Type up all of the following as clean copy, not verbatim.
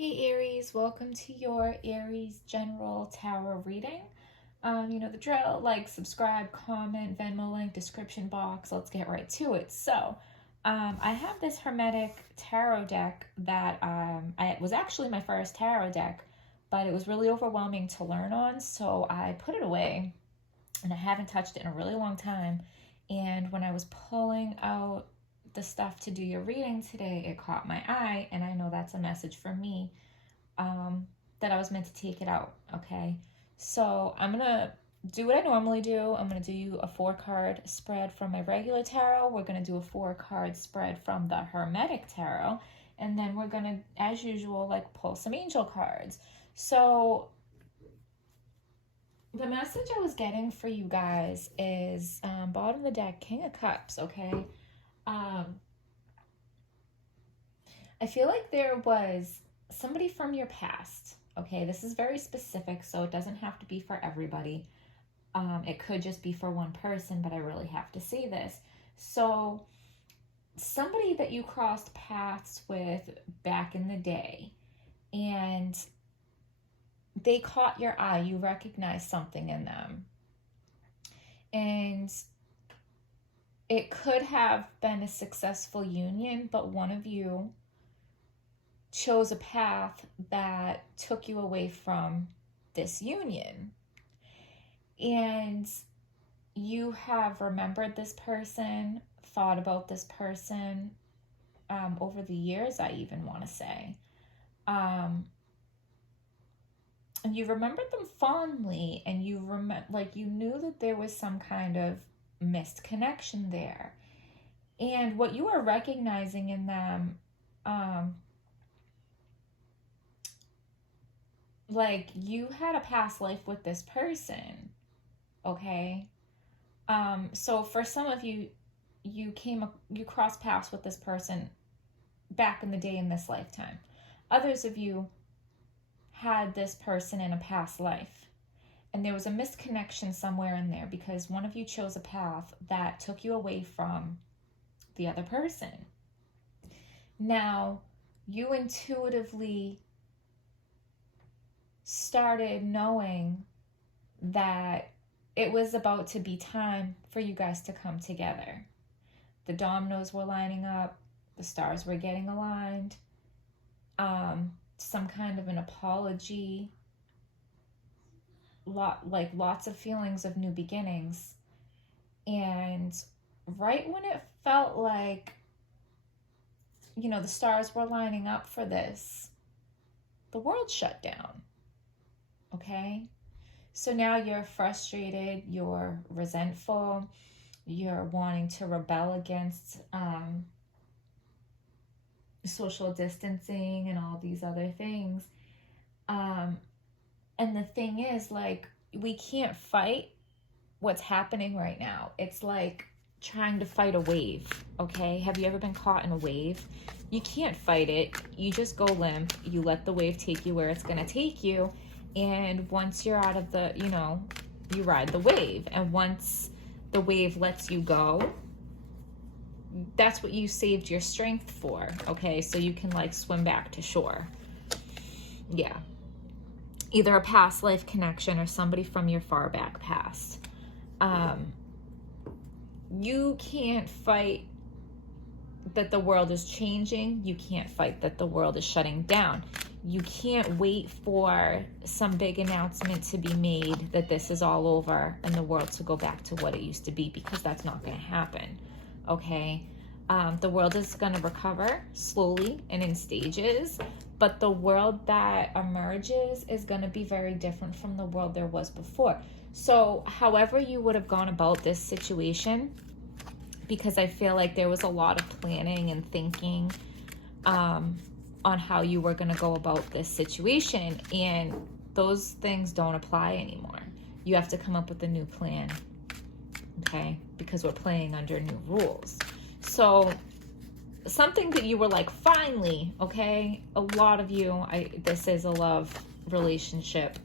Hey Aries, welcome to your Aries General Tarot reading. You know the drill, like, subscribe, comment, Venmo link, description box. Let's get right to it. So, I have this Hermetic tarot deck that I was actually my first tarot deck, but it was really overwhelming to learn on, so I put it away and I haven't touched it in a really long time. And when I was pulling out the stuff to do your reading today, it caught my eye, and I know that's a message for me, that I was meant to take it out. Okay, so I'm gonna do what I normally do. I'm gonna do you a 4-card spread from my regular tarot. We're gonna do a 4-card spread from the Hermetic tarot, and then we're gonna, as usual, like, pull some angel cards. So the message I was getting for you guys is, bottom of the deck, King of Cups. Okay, I feel like there was somebody from your past. Okay, this is very specific, so it doesn't have to be for everybody. It could just be for one person, but I really have to say this. So, somebody that you crossed paths with back in the day, and they caught your eye, you recognized something in them. And it could have been a successful union, but one of you chose a path that took you away from this union. And you have remembered this person, thought about this person over the years, I even want to say. And you remembered them fondly, and you knew that there was some kind of missed connection there. And what you are recognizing in them, like, you had a past life with this person, okay? So for some of you, you crossed paths with this person back in the day in this lifetime. Others of you had this person in a past life, and there was a misconnection somewhere in there because one of you chose a path that took you away from the other person. Now, you intuitively started knowing that it was about to be time for you guys to come together. The dominoes were lining up, the stars were getting aligned, some kind of an apology, lots of feelings of new beginnings. And right when it felt like, the stars were lining up for this, the world shut down. Okay? So now you're frustrated, you're resentful, you're wanting to rebel against social distancing and all these other things. And the thing is, like, we can't fight what's happening right now. It's like trying to fight a wave, okay? Have you ever been caught in a wave? You can't fight it. You just go limp. You let the wave take you where it's going to take you. And once you're out of the, you ride the wave. And once the wave lets you go, that's what you saved your strength for, okay? So you can, like, swim back to shore. Yeah. Either a past life connection or somebody from your far back past. You can't fight that the world is changing. You can't fight that the world is shutting down. You can't wait for some big announcement to be made that this is all over and the world to go back to what it used to be, because that's not going to happen, okay? The world is going to recover slowly and in stages, but the world that emerges is going to be very different from the world there was before. So however you would have gone about this situation, because I feel like there was a lot of planning and thinking on how you were going to go about this situation, and those things don't apply anymore. You have to come up with a new plan, okay? Because we're playing under new rules. So something that you were like, finally, okay? A lot of you, this is a love relationship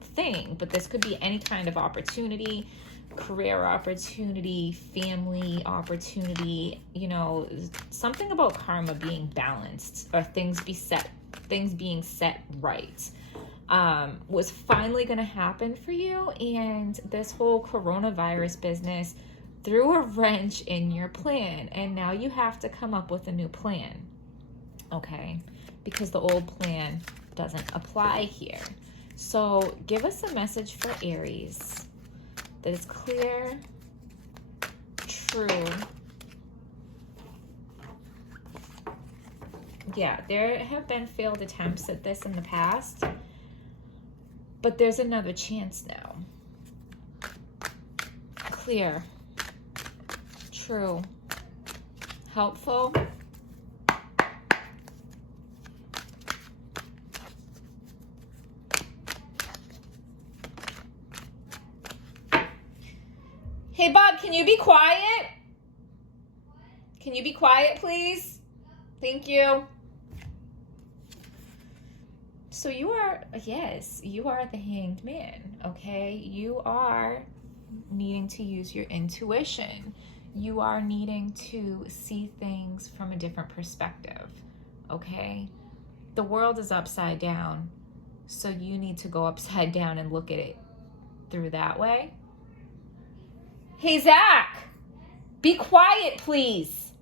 thing, but this could be any kind of opportunity, career opportunity, family opportunity, you know, something about karma being balanced, or things being set right, was finally going to happen for you. And this whole coronavirus business threw a wrench in your plan, and now you have to come up with a new plan, okay? Because the old plan doesn't apply here. So give us a message for Aries that is clear, true. Yeah, there have been failed attempts at this in the past, but there's another chance now. Clear, true, helpful. Hey, Bob, can you be quiet? Can you be quiet, please? Thank you. So you are, yes, you are the Hanged Man, okay? You are needing to use your intuition. You are needing to see things from a different perspective, okay? The world is upside down, so you need to go upside down and look at it through that way. Hey, Zach, be quiet, please.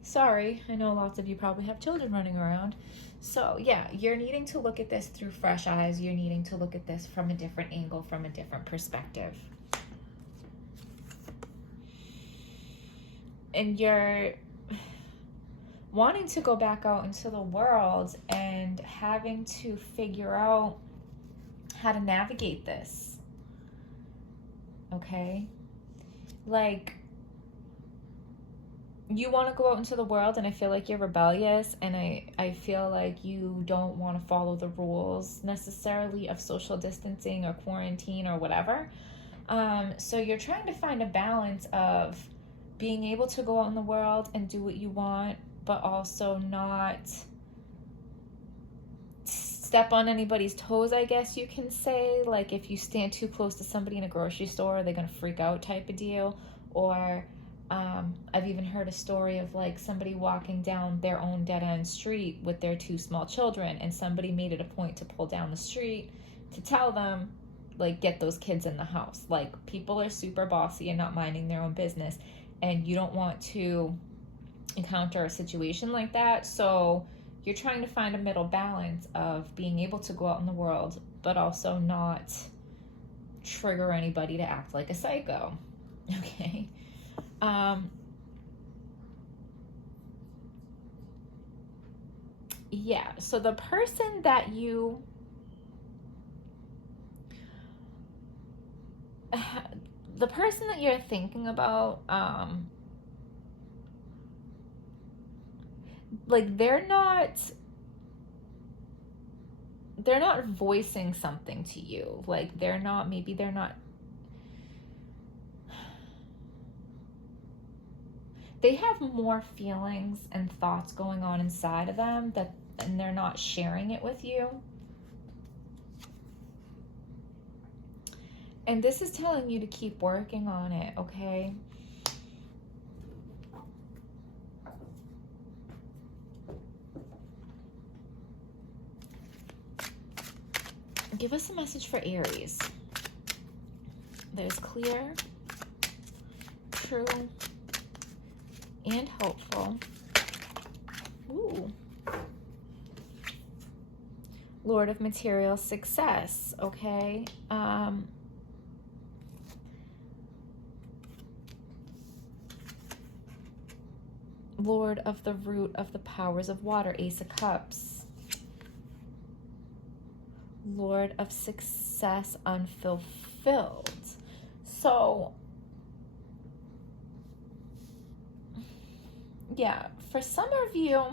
Sorry, I know lots of you probably have children running around. So yeah, you're needing to look at this through fresh eyes. You're needing to look at this from a different angle, from a different perspective. And you're wanting to go back out into the world and having to figure out how to navigate this. Okay? Like, you want to go out into the world, and I feel like you're rebellious, and I feel like you don't want to follow the rules necessarily of social distancing or quarantine or whatever. So you're trying to find a balance of being able to go out in the world and do what you want, but also not step on anybody's toes, I guess you can say. Like, if you stand too close to somebody in a grocery store, they're going to freak out type of deal. Or I've even heard a story of like somebody walking down their own dead-end street with their two small children, and somebody made it a point to pull down the street to tell them, like, get those kids in the house. Like, people are super bossy and not minding their own business, and you don't want to encounter a situation like that. So you're trying to find a middle balance of being able to go out in the world, but also not trigger anybody to act like a psycho. Okay. Yeah, so the person that you're thinking about, like, they're not voicing something to you. Like, maybe they're not, they have more feelings and thoughts going on inside of them, and they're not sharing it with you. And this is telling you to keep working on it, okay? Give us a message for Aries that is clear, true, and helpful. Ooh. Lord of material success, okay? Lord of the root of the powers of water, Ace of Cups. Lord of success unfulfilled. So, yeah, for some of you,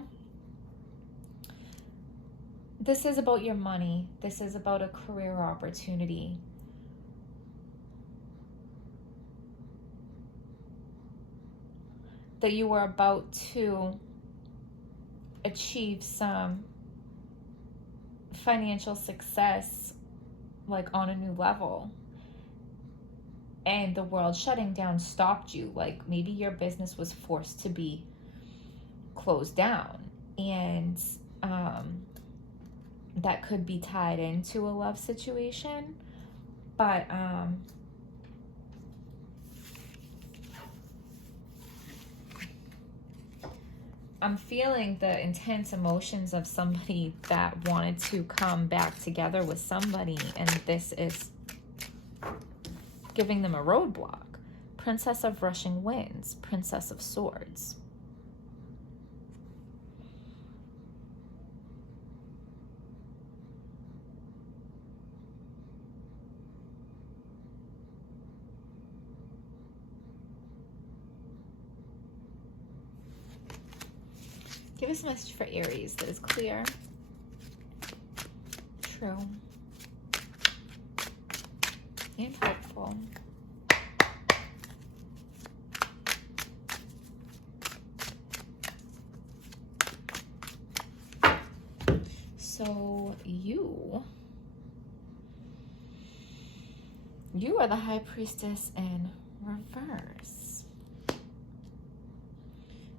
this is about your money. This is about a career opportunity. That you are about to achieve some financial success, like on a new level, and the world shutting down stopped you. Like maybe your business was forced to be closed down, and that could be tied into a love situation. But I'm feeling the intense emotions of somebody that wanted to come back together with somebody, and this is giving them a roadblock. Princess of Rushing Winds, Princess of Swords. Give us a message for Aries that is clear, true, and hopeful. So you are the High Priestess in reverse.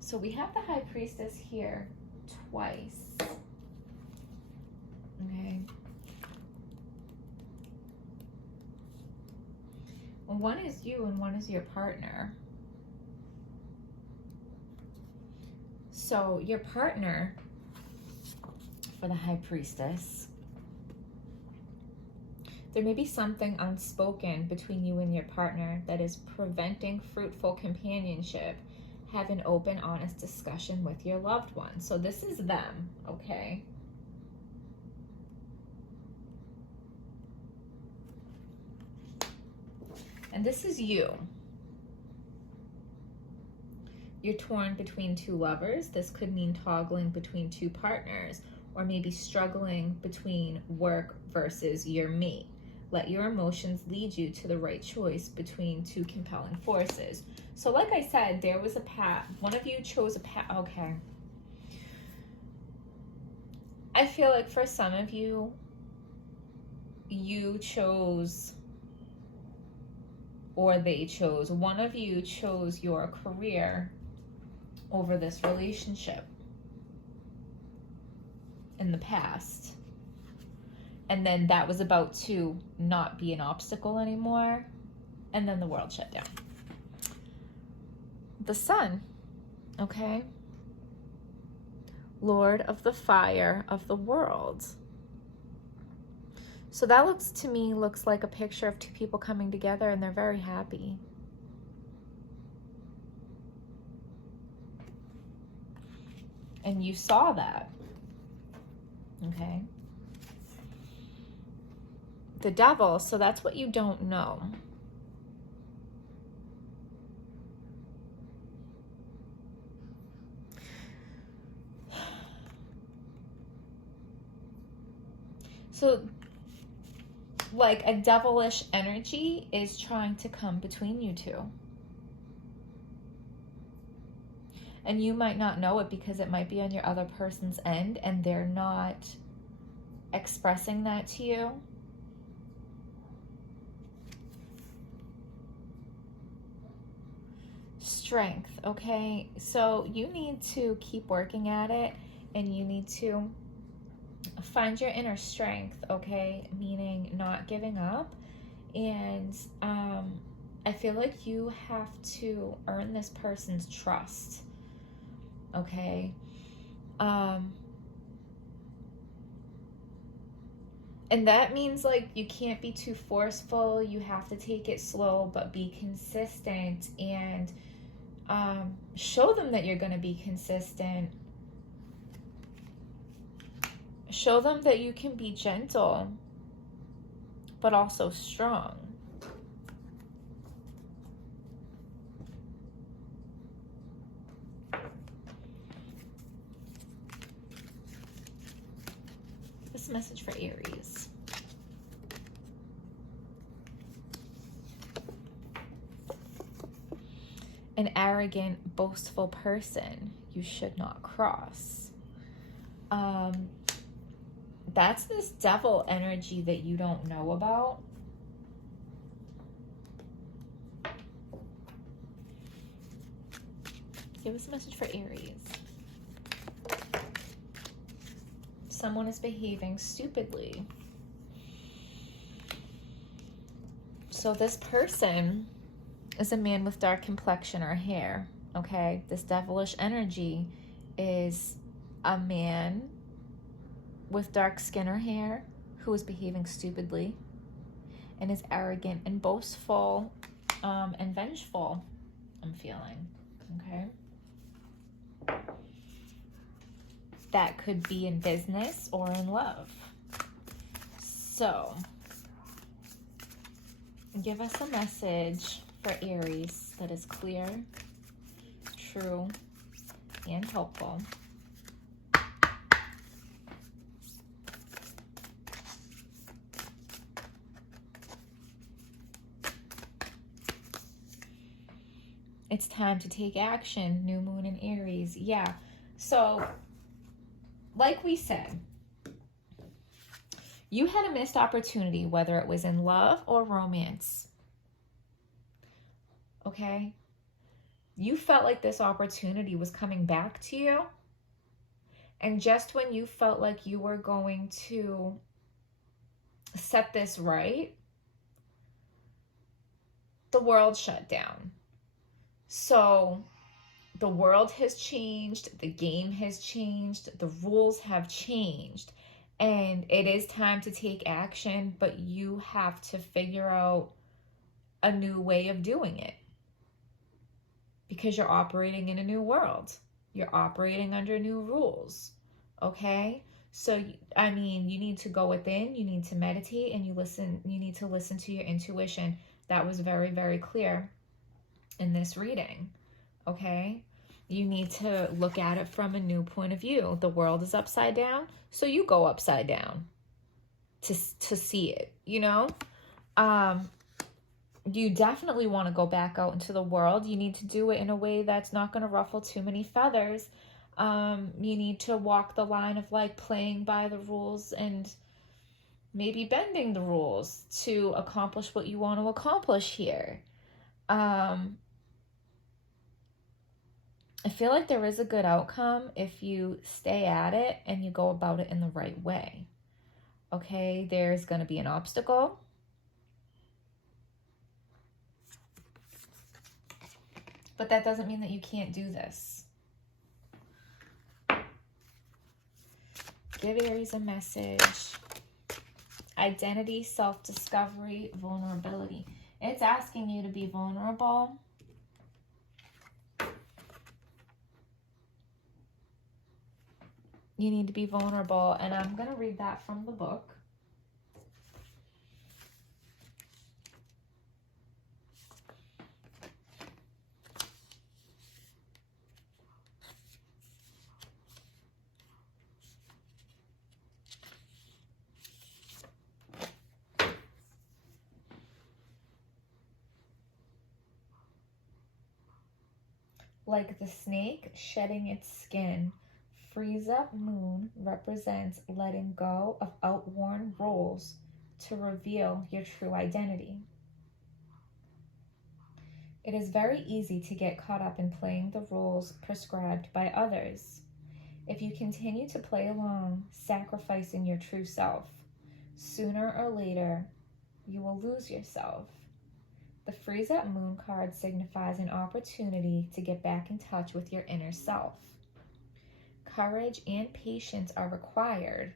So we have the High Priestess here twice. Okay. One is you and one is your partner. So your partner, for the High Priestess, there may be something unspoken between you and your partner that is preventing fruitful companionship. Have an open, honest discussion with your loved one. So this is them, okay? And this is you. You're torn between two lovers. This could mean toggling between two partners, or maybe struggling between work versus your mate. Let your emotions lead you to the right choice between two compelling forces. So like I said, there was a path. One of you chose a path. Okay. I feel like for some of you, you chose, or they chose, one of you chose your career over this relationship in the past. And then that was about to not be an obstacle anymore. And then the world shut down. The Sun, okay? Lord of the fire of the world. So that looks like a picture of two people coming together, and they're very happy. And you saw that, okay? The Devil, so that's what you don't know. So, like a devilish energy is trying to come between you two. And you might not know it because it might be on your other person's end and they're not expressing that to you. Strength, okay? So you need to keep working at it, and you need to find your inner strength, okay? Meaning not giving up. And I feel like you have to earn this person's trust, okay? And that means like you can't be too forceful. You have to take it slow, but be consistent, and show them that you're going to be consistent. Show them that you can be gentle, but also strong. This message for Aries. An arrogant, boastful person you should not cross. That's this devil energy that you don't know about. Give us a message for Aries. Someone is behaving stupidly. So this person is a man with dark complexion or hair, okay? This devilish energy is a man with dark skin or hair who is behaving stupidly and is arrogant and boastful and vengeful, I'm feeling, okay? That could be in business or in love. So, give us a message for Aries that is clear, true, and helpful. It's time to take action. New moon in Aries. Yeah. So, like we said, you had a missed opportunity, whether it was in love or romance. Okay? You felt like this opportunity was coming back to you. And just when you felt like you were going to set this right, the world shut down. So the world has changed, the game has changed, the rules have changed, and it is time to take action, but you have to figure out a new way of doing it because you're operating in a new world. You're operating under new rules, okay? So, I mean, you need to go within, you need to meditate, and you need to listen to your intuition. That was very, very clear in this reading, okay? You need to look at it from a new point of view. The world is upside down, so you go upside down to see it, you know? You definitely want to go back out into the world. You need to do it in a way that's not going to ruffle too many feathers. You need to walk the line of like playing by the rules and maybe bending the rules to accomplish what you want to accomplish here. I feel like there is a good outcome if you stay at it and you go about it in the right way. Okay, there's going to be an obstacle. But that doesn't mean that you can't do this. Give Aries a message. Identity, self-discovery, vulnerability. It's asking you to be vulnerable. You need to be vulnerable, and I'm going to read that from the book. Like the snake shedding its skin, freeze-up moon represents letting go of outworn roles to reveal your true identity. It is very easy to get caught up in playing the roles prescribed by others. If you continue to play along, sacrificing your true self, sooner or later, you will lose yourself. The freeze-up moon card signifies an opportunity to get back in touch with your inner self. Courage and patience are required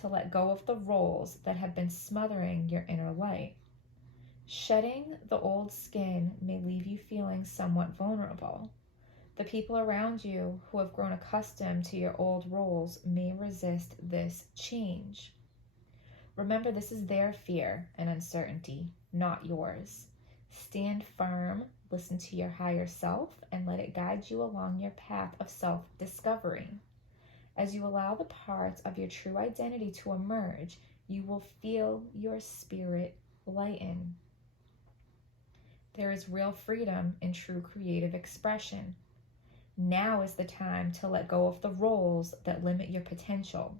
to let go of the roles that have been smothering your inner light. Shedding the old skin may leave you feeling somewhat vulnerable. The people around you who have grown accustomed to your old roles may resist this change. Remember, this is their fear and uncertainty, not yours. Stand firm, listen to your higher self, and let it guide you along your path of self-discovery. As you allow the parts of your true identity to emerge, you will feel your spirit lighten. There is real freedom in true creative expression. Now is the time to let go of the roles that limit your potential.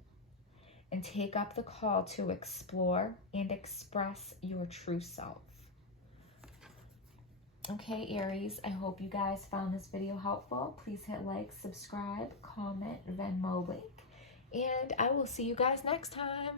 and take up the call to explore and express your true self. Okay, Aries, I hope you guys found this video helpful. Please hit like, subscribe, comment, Venmo link, and I will see you guys next time.